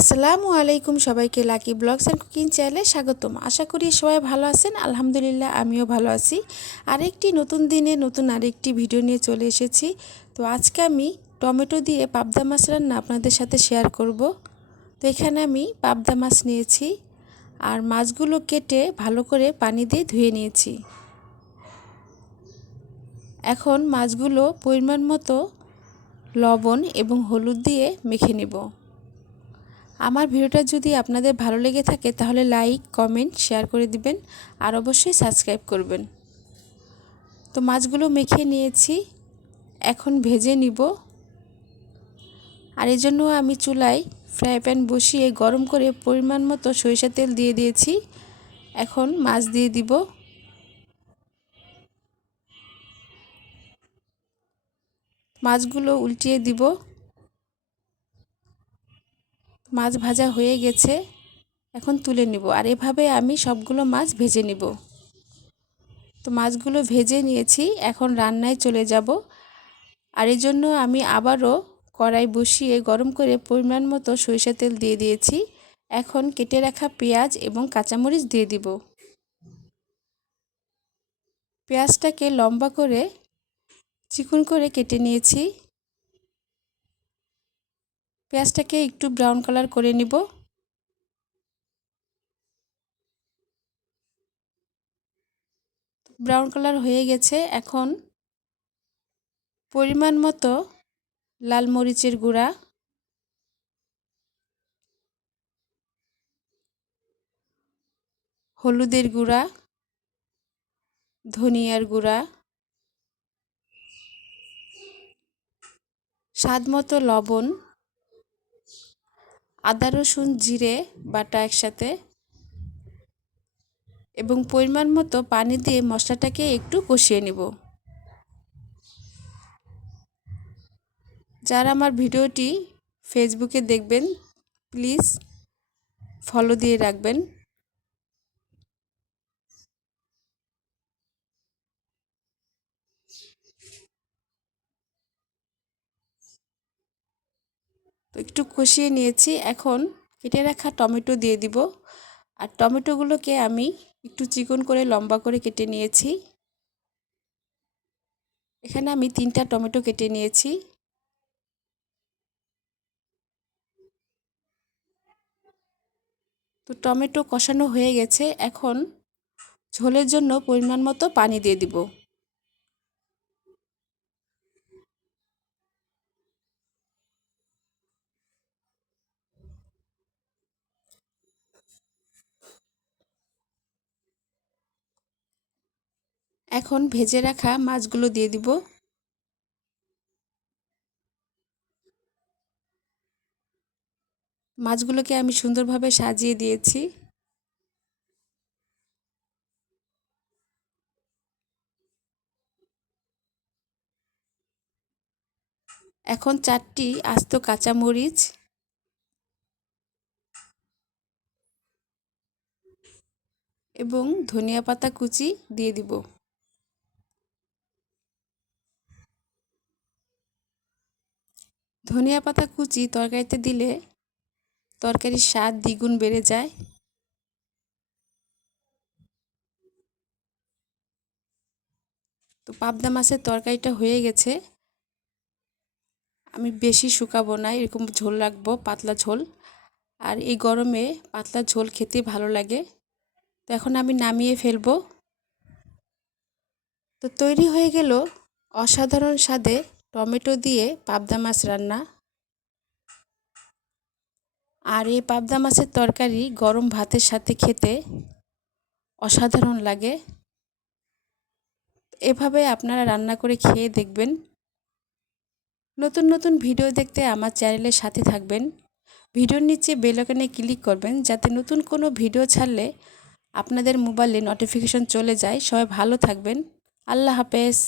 আসসালামু আলাইকুম সবাইকে লাকি ব্লগস অ্যান্ড কুকিং চ্যানেলে স্বাগতম। আশা করি সবাই ভালো আছেন। আলহামদুলিল্লাহ, আমিও ভালো আছি। আরেকটি নতুন দিনে নতুন আরেকটি ভিডিও নিয়ে চলে এসেছি। তো আজকে আমি টমেটো দিয়ে পাবদা মাছ রান্না আপনাদের সাথে শেয়ার করব। তো এখানে আমি পাবদা মাছ নিয়েছি আর মাছগুলো কেটে ভালো করে পানি দিয়ে ধুয়ে নিয়েছি। এখন মাছগুলো পরিমাণ মতো লবণ এবং হলুদ দিয়ে মেখে নেব। আমার ভিডিওটা যদি আপনাদের ভালো লেগে থাকে, তাহলে লাইক, কমেন্ট, শেয়ার করে দিবেন আর অবশ্যই সাবস্ক্রাইব করবেন। তো মাছগুলো মেখে নিয়েছি, এখন ভেজে নিব। আর এই জন্য আমি চুলায় ফ্রাই প্যান বসিয়ে গরম করে পরিমাণ মতো সরিষা তেল দিয়ে দিয়েছি। এখন মাছ দিয়ে দিব। মাছগুলো উল্টিয়ে দিব। মাছ ভাজা হয়ে গেছে, এখন তুলে নিব। আর এভাবে আমি সবগুলো মাছ ভেজে নিব। তো মাছগুলো ভেজে নিয়েছি, এখন রান্নায় চলে যাব। আর এই জন্য আমি আবারও কড়াই বসিয়ে গরম করে পরিমাণ মতো সরিষা তেল দিয়ে দিয়েছি। এখন কেটে রাখা পেঁয়াজ এবং কাঁচামরিচ দিয়ে দিব। পেঁয়াজটাকে লম্বা করে চিকন করে কেটে নিয়েছি। পেঁয়াজটাকে একটু ব্রাউন কালার করে নিব। ব্রাউন কালার হয়ে গেছে। এখন পরিমাণ মতো লাল মরিচের গুঁড়া। হলুদের গুঁড়া। ধনিয়ার গুঁড়া। স্বাদ মতো লবণ। আদা, রসুন, জিরে, বাটা একসাথে এবং পরিমাণ মতো পানি দিয়ে মশলাটাকে একটু কষিয়ে নেব। যারা আমার ভিডিওটি ফেসবুকে দেখবেন প্লিজ ফলো দিয়ে রাখবেন। তো একটু কষিয়ে নিয়েছি। এখন কেটে রাখা টমেটো দিয়ে দিব। আর টমেটোগুলোকে আমি একটু চিকন করে লম্বা করে কেটে নিয়েছি। এখানে আমি তিনটা টমেটো কেটে নিয়েছি। তো টমেটো কষানো হয়ে গেছে। এখন ঝোলের জন্য পরিমাণ মতো পানি দিয়ে দিব। এখন ভেজে রাখা মাছগুলো দিয়ে দিব। মাছগুলোকে আমি সুন্দরভাবে সাজিয়ে দিয়েছি। এখন চারটি আস্ত কাঁচামরিচ। এবং ধনিয়া পাতা কুচি দিয়ে দিব। ধনিয়া পাতা কুচি তরকারিতে দিলে তরকারির স্বাদ দ্বিগুণ বেড়ে যায়। তো পাবদা মাছের তরকারিটা হয়ে গেছে। আমি বেশি শুকাবো না, এরকম ঝোল রাখব, পাতলা ঝোল। আর এই গরমে পাতলা ঝোল খেতে ভালো লাগে। তো এখন আমি নামিয়ে ফেলব। তো তৈরি হয়ে গেল অসাধারণ স্বাদে টমেটো দিয়ে পাবদা মাছ রান্না। আর এই পাবদা মাছের তরকারি গরম ভাতের সাথে খেতে অসাধারণ লাগে। এভাবে আপনারা রান্না করে খেয়ে দেখবেন। নতুন নতুন ভিডিও দেখতে আমার চ্যানেলের সাথে থাকবেন। ভিডিওর নিচে বেলকানে ক্লিক করবেন যাতে নতুন কোনো ভিডিও ছাড়লে আপনাদের মোবাইলে নোটিফিকেশন চলে যায়। সবাই ভালো থাকবেন। আল্লাহ হাফেজ।